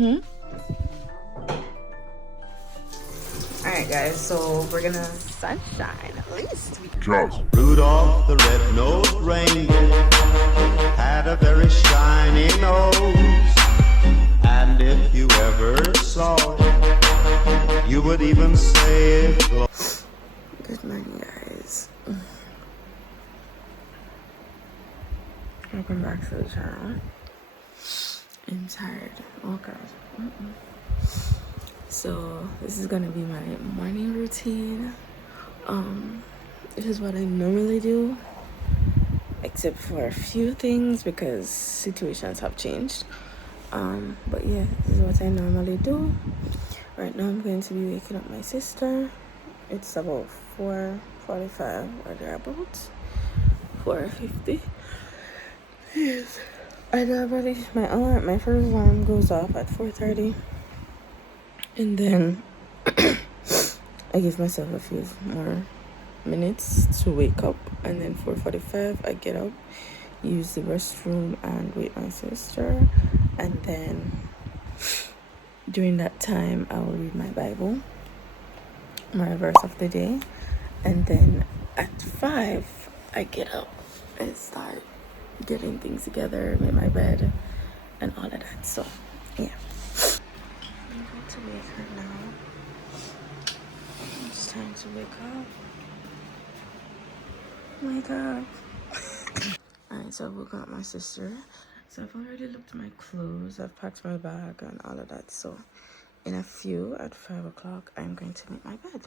Alright guys, so we're gonna sunshine at least. Rudolph the red-nosed reindeer had a very shiny nose, and if you ever saw it, you would even say it glowed. Good morning guys. Welcome back to the channel. I'm tired. Oh god. So this is gonna be my morning routine. This is what I normally do, except for a few things because situations have changed. But yeah, this is what I normally do. Right now I'm going to be waking up my sister. It's about 4:45 or thereabouts. 4:50. Yes. I normally my first alarm goes off at 4:30. And then I give myself a few more minutes to wake up, and then 4:45 I get up, use the restroom and wake my sister, and then during that time I will read my Bible, my verse of the day, and then at 5 I get up and start getting things together, make my bed and all of that. So yeah, I'm going to wake her now. It's time to wake up. Wake up. Alright, so I've woken up my sister. So I've already looked at my clothes, I've packed my bag and all of that. So in a few, at 5 o'clock, I'm going to make my bed.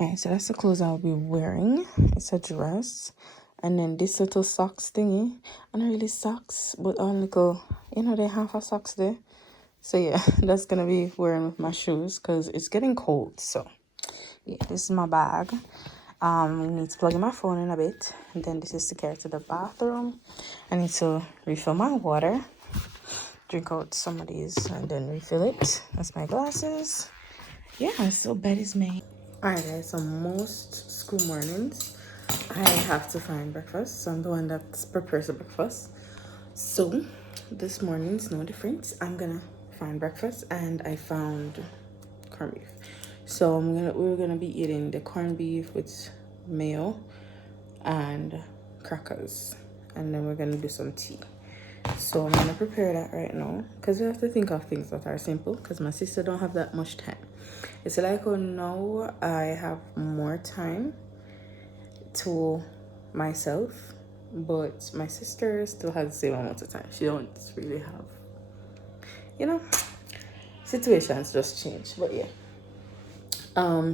Alright, so that's the clothes I'll be wearing. It's a dress. And then this little socks thingy. And not really socks, but on little, they have a socks there. So yeah, that's gonna be wearing with my shoes because it's getting cold. So yeah, this is my bag. Need to plug in my phone in a bit. And then this is to carry to the bathroom. I need to refill my water. Drink out some of these and then refill it. That's my glasses. Yeah, so bed is made. Alright guys, so most school mornings I have to find breakfast. So I'm the one that prepares the breakfast. So this morning's no different. I'm gonna find breakfast and I found corned beef. So we're gonna be eating the corned beef with mayo and crackers, and then we're gonna do some tea. So I'm gonna prepare that right now because we have to think of things that are simple because my sister don't have that much time. It's like, oh no, I have more time to myself, but my sister still has the same amount of time. She don't really have, situations just change. But yeah,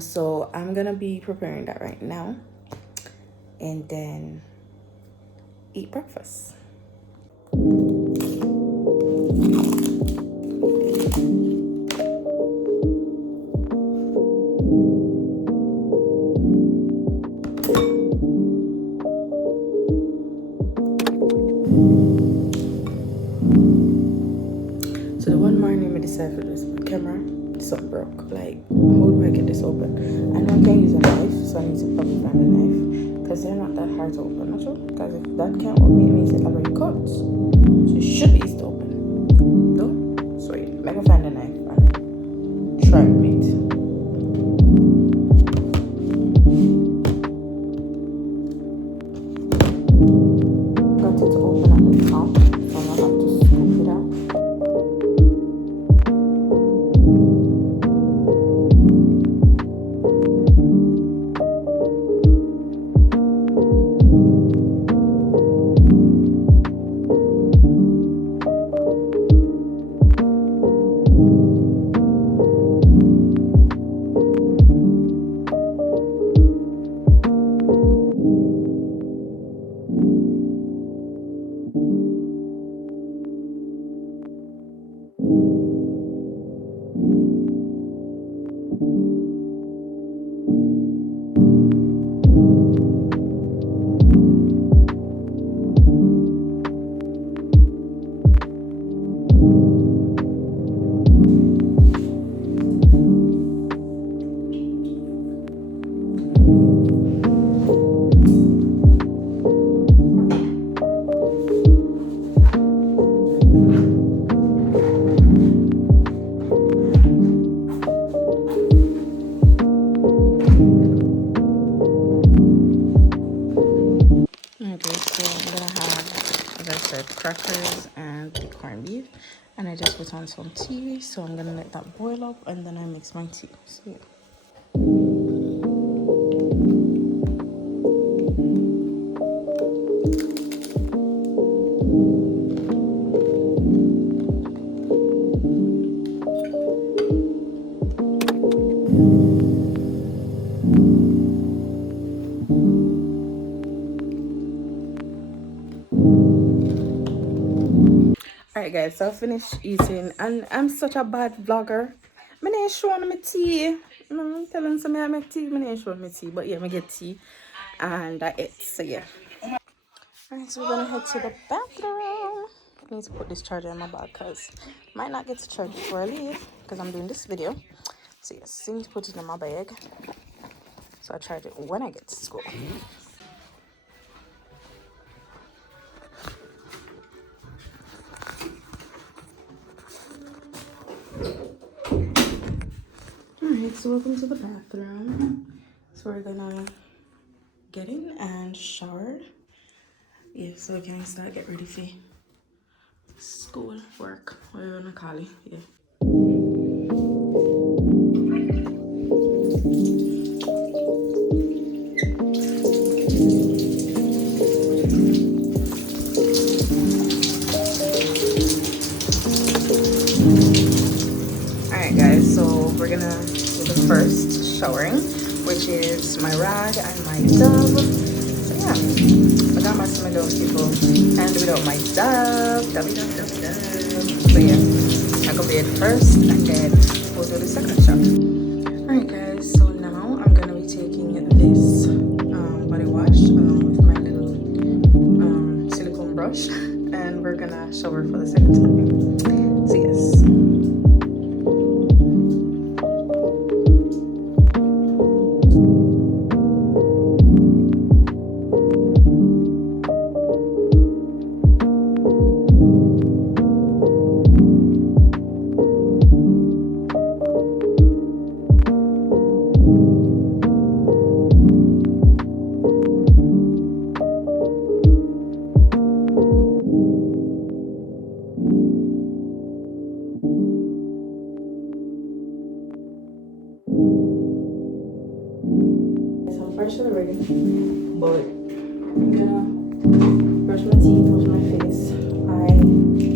so I'm gonna be preparing that right now and then eat breakfast. So the one morning I decided for this camera, something broke. Like, how do I get this open? I know I can use a knife, so I need to probably find a knife because they're not that hard to open, not sure? Because if that can't open, it means it already cut. So it should be easy to open. No? So yeah, let me find a knife and then try with it. Got it to open at the top, so I'm gonna have to scoop it out. leave. And I just put on some tea, so I'm gonna let that boil up and then I mix my tea. So yeah. Alright guys, so I finished eating and I'm such a bad vlogger. I ain't showing me tea. I'm telling some I make tea, I ain't showing me tea. But yeah, I get tea and I ate, so yeah. Alright, so we're gonna head to the bathroom. I need to put this charger in my bag because I might not get to charge before I leave because I'm doing this video. So yes, I need to put it in my bag so I charge it when I get to school. Alright, so welcome to the bathroom. So we're gonna get in and shower. Yeah, so we can start get ready for school, work, whatever you wanna call it. Yeah. Alright guys, so we're gonna do the first showering, which is my rag and my dove. So yeah, I got my some of those people and without my dove. So yeah, I go bed first and then we'll do the second shower. Alright guys, so now I'm gonna be taking this body wash with my little silicone brush and we're gonna shower for the second time. So yes. Partially ready, but I'm gonna brush my teeth, wash my face.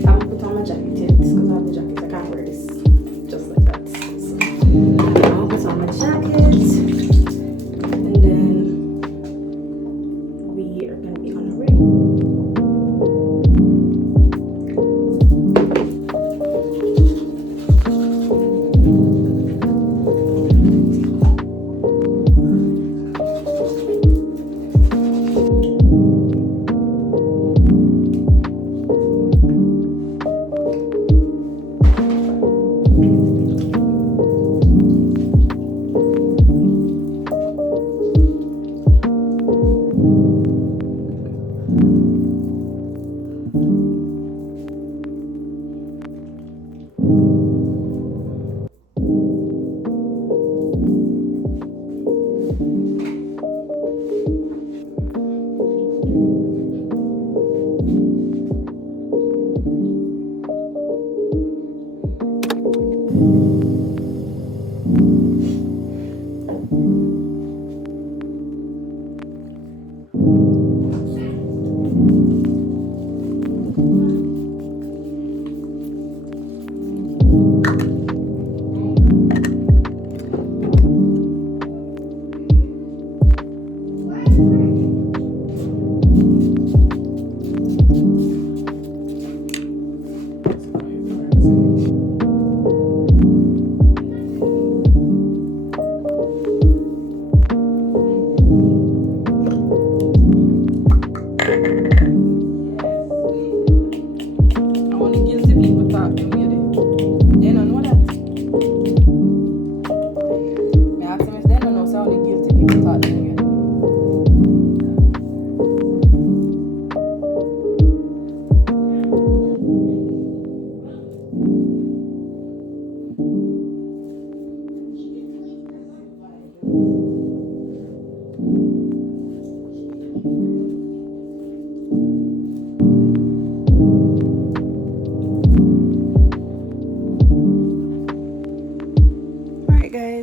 I haven't put on my jacket yet because I have the jacket. I can't wear this just like that. So I'll put on my jacket and then we are gonna be on our way.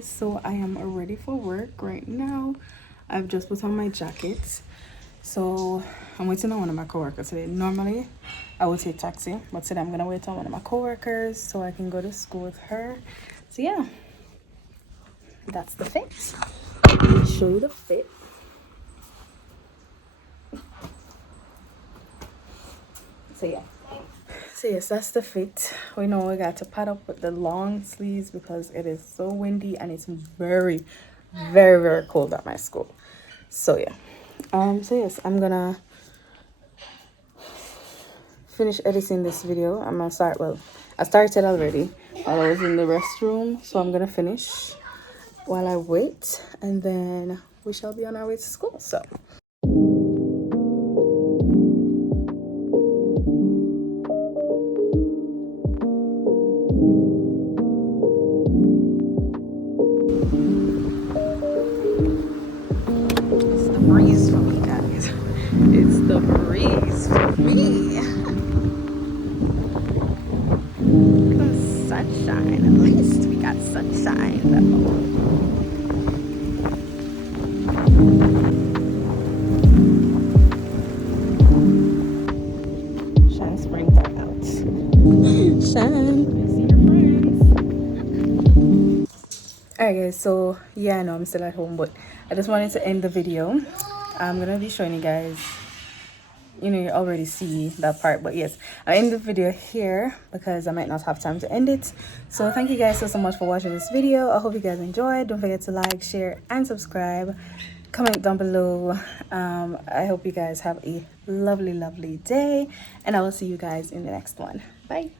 guys, so I am ready for work right now. I've just put on my jacket, so I'm waiting on one of my coworkers today. Normally I would take taxi, but today I'm gonna wait on one of my coworkers so I can go to school with her. So yeah, that's the fit. Let me show you the fit. So yeah, so yes, that's the fit. We know we got to pad up with the long sleeves because it is so windy and it's very, very, very cold at my school. So yeah, so yes, I'm gonna finish editing this video. I'm gonna start, well, I started already while I was in the restroom, so I'm gonna finish while I wait, and then we shall be on our way to school. So it's the breeze for me, guys. It's the breeze for me. The sunshine, at least we got sunshine though. Shan's friends are out. Shan. See your friends. Alright guys, so yeah, I know I'm still at home, but I just wanted to end the video. I'm gonna be showing you guys, you know, you already see that part, but yes, I end the video here because I might not have time to end it. So thank you guys so much for watching this video. I hope you guys enjoyed. Don't forget to like, share, and subscribe. Comment down below. I hope you guys have a lovely day, and I will see you guys in the next one. Bye.